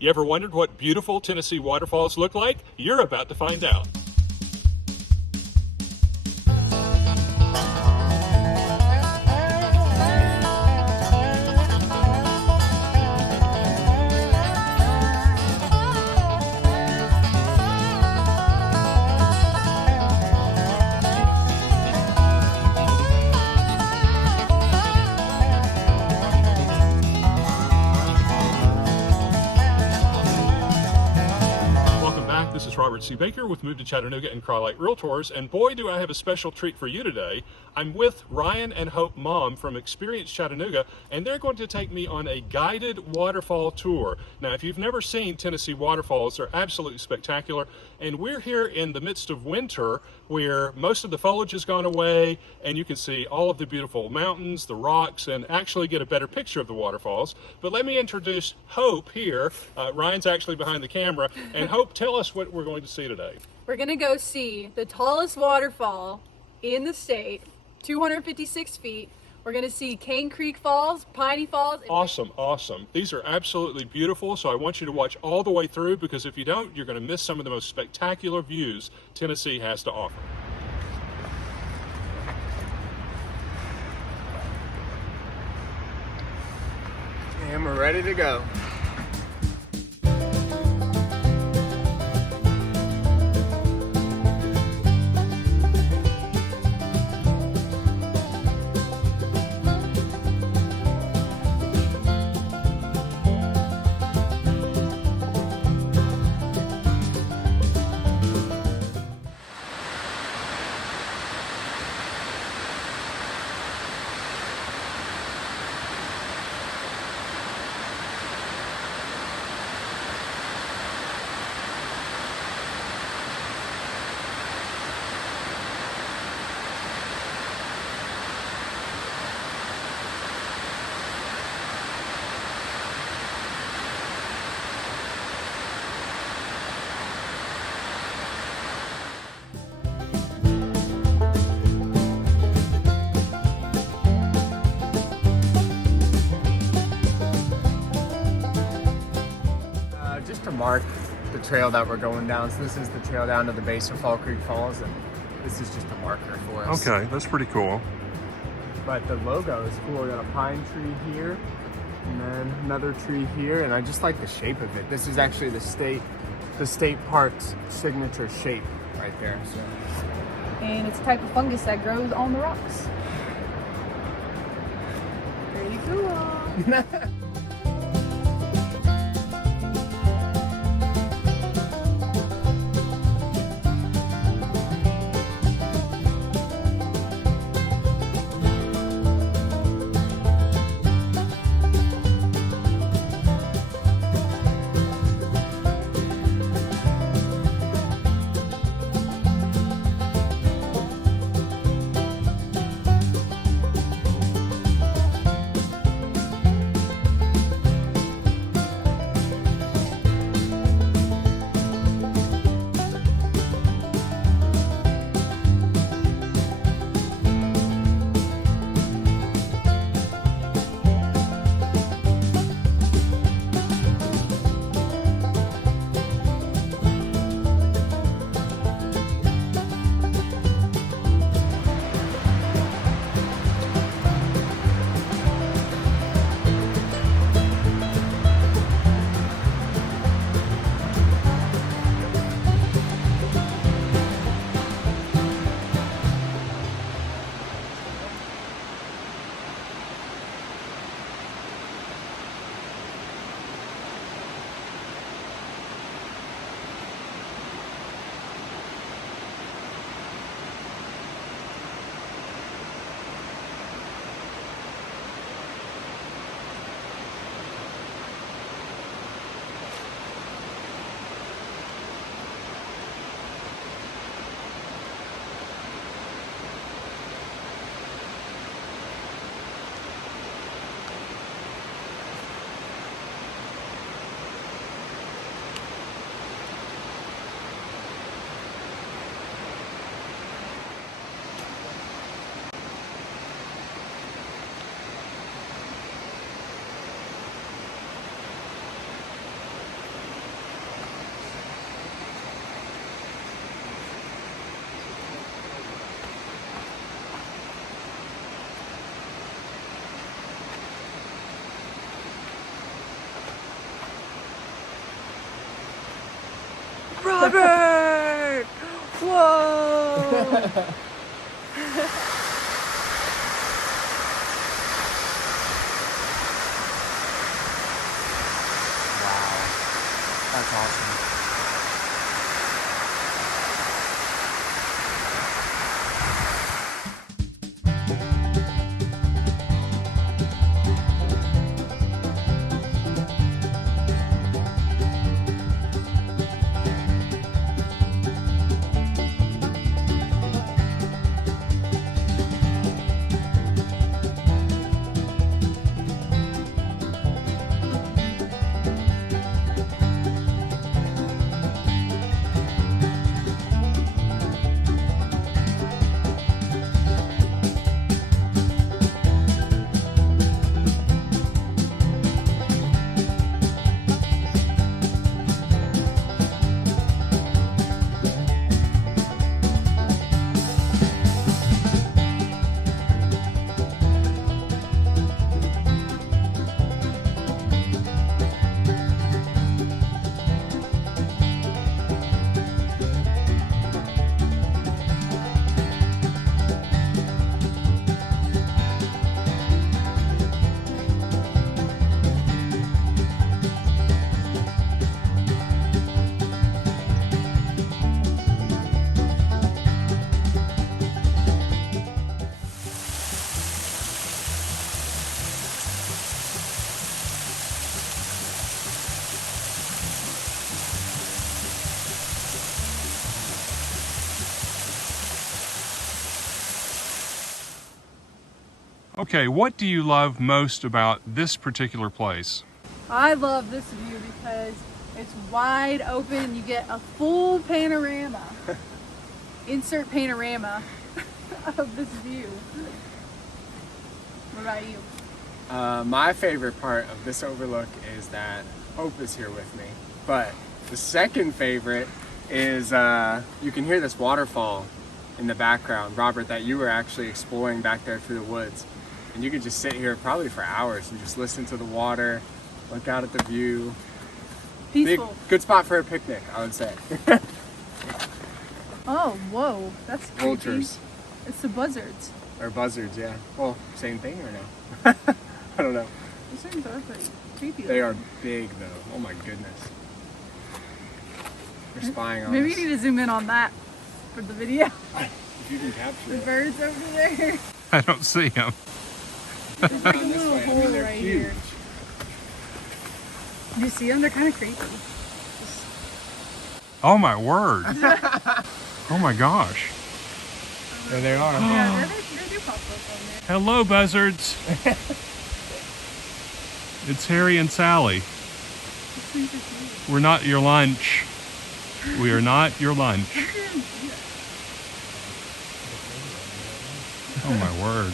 You ever wondered what beautiful Tennessee waterfalls look like? You're about to find out. This is Robert C. Baker with Move to Chattanooga and Crye-Leike Realtors, and boy do I have a special treat for you today. I'm with Ryan and Hope Maum from Experience Chattanooga, and they're going to take me on a guided waterfall tour. Now, if you've never seen Tennessee waterfalls, they're absolutely spectacular, and we're here in the midst of winter where most of the foliage has gone away, and you can see all of the beautiful mountains, the rocks, and actually get a better picture of the waterfalls. But let me introduce Hope here. Ryan's actually behind the camera, and Hope, tell us what we're going to see today. We're gonna go see the tallest waterfall in the state, 256 feet. We're gonna see Cane Creek Falls, Piney Falls. Awesome, awesome. These are absolutely beautiful, so I want you to watch all the way through, because if you don't, you're gonna miss some of the most spectacular views Tennessee has to offer. And we're ready to go. Just to mark the trail that we're going down. So this is the trail down to the base of Fall Creek Falls, and this is just a marker for us. Okay, that's pretty cool. But the logo is cool. We got a pine tree here, and then another tree here, and I just like the shape of it. This is actually the state park's signature shape right there. So. And it's a type of fungus that grows on the rocks. Pretty cool. Robert! Whoa! That's awesome. Okay, what do you love most about this particular place? I love this view because it's wide open and you get a full panorama. Insert panorama of this view. What about you? My favorite part of this overlook is that Hope is here with me. But the second favorite is you can hear this waterfall in the background, Robert, that you were actually exploring back there through the woods. And you could just sit here probably for hours and just listen to the water, look out at the view. Peaceful. Good spot for a picnic, I would say. Oh, whoa, that's creepy. Vultures. It's the buzzards. Or buzzards, yeah. Well, same thing or no? I don't know. Those things are pretty creepy. They are big though. Oh my goodness. They're spying on Maybe us. you need to zoom in on that for the video. If you can capture The it. birds over there. I don't see him. There's like a This little way, I mean, hole they're right huge. here. You see them? They're kind of creepy. Oh my word. Oh my gosh. There they are. Yeah, they do pop up on there. Hello, buzzards. It's Harry and Sally. These things are cute. We're not your lunch. We are not your lunch. Oh my word.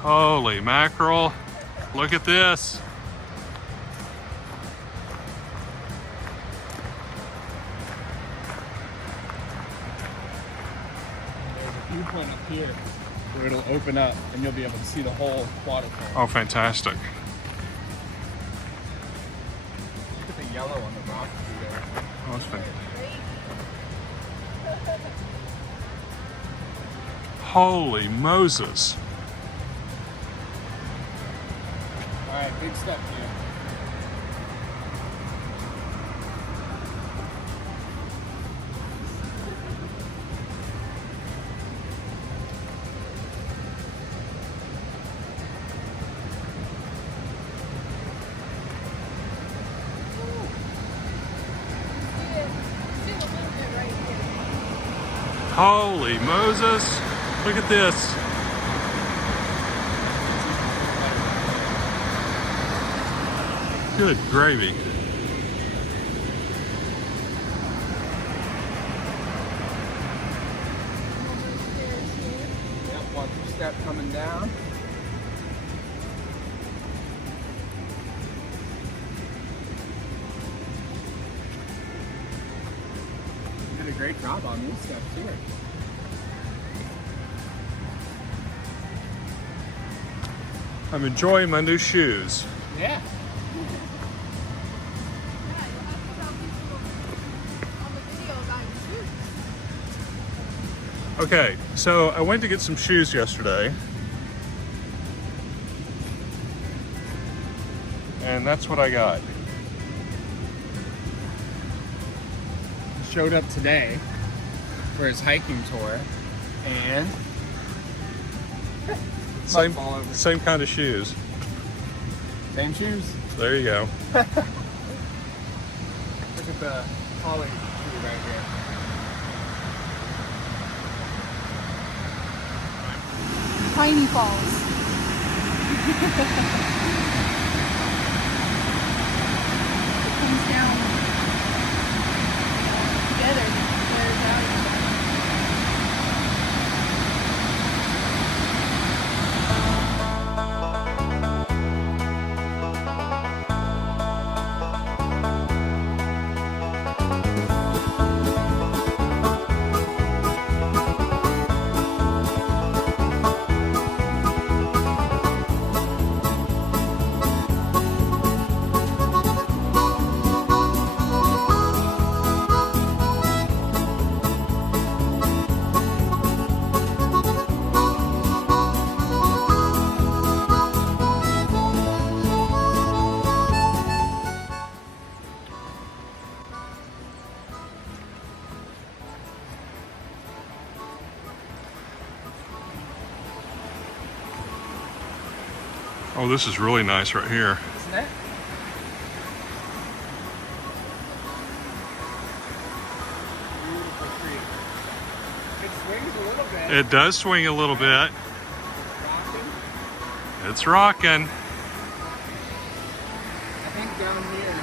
Holy mackerel. Look at this. There's a viewpoint up here where it'll open up and you'll be able to see the whole waterfall. Oh, fantastic. Look at the yellow on the rock through there. Oh, that's fantastic. Holy Moses. All right, big step here. Holy Moses. Look at this. Good gravy. Yep, watch your step coming down. You did a great job on these steps here. I'm enjoying my new shoes. Yeah. Okay, so I went to get some shoes yesterday. And that's what I got. Showed up today for his hiking tour, and Same, all over. same kind of shoes. Same shoes. There you go. Look at the holly tree right here. Piney Falls. It comes down together. There's out. Oh, this is really nice right here. Isn't it? Beautiful tree. It swings a little bit. It does swing a little bit. Rocking. It's rocking. I think down here,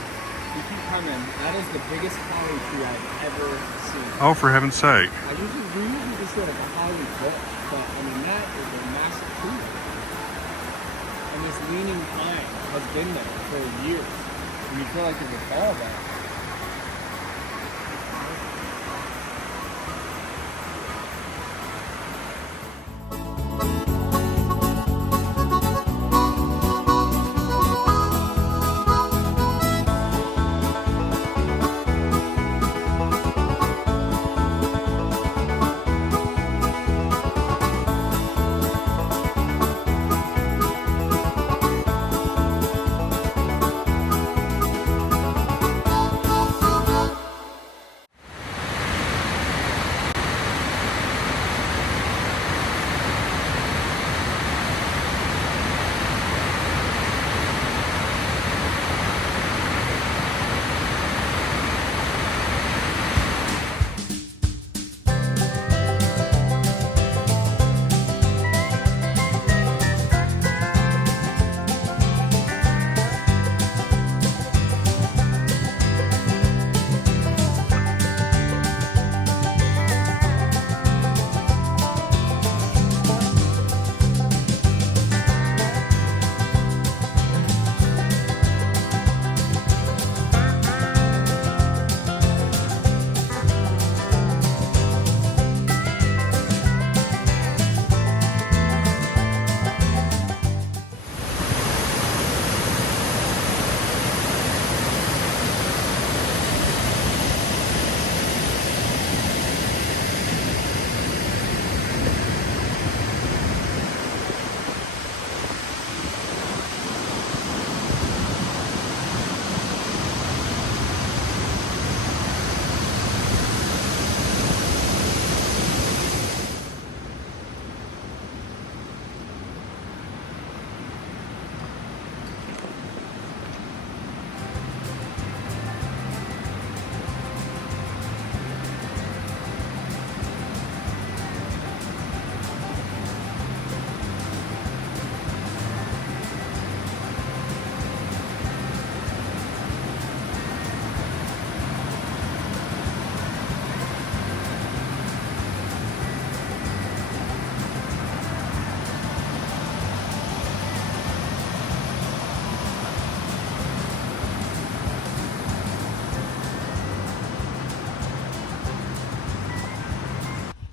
you keep coming. That is the biggest holly tree I've ever seen. Oh, for heaven's sake. We usually just get like a holly bush, but I mean that is a massive tree. And this leaning pine has been there for years. And you feel like there's a fall there.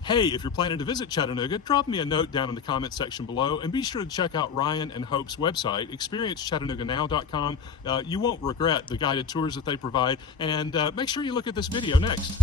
Hey, if you're planning to visit Chattanooga, drop me a note down in the comment section below, and be sure to check out Ryan and Hope's website, experiencechattanooga.now.com. You won't regret the guided tours that they provide, and make sure you look at this video next.